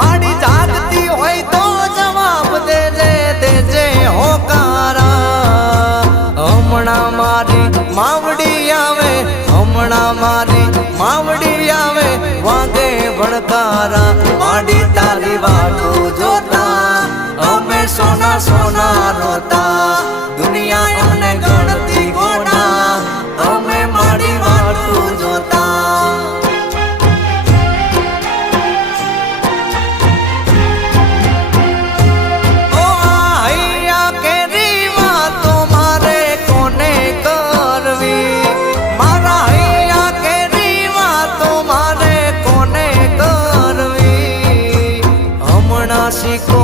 માડી જાગતી હોય તો જવાબ દેજે હોકારા હમણાં મારી માવડી આવે હમણાં મારી માવડી આવે વાગે ભણકારા માડી તારી વાટું જોતા અમે સોના સોના રોતા દુનિયા અમને ગણતી ગોડા અમે માડી વાટું જોતા શીખો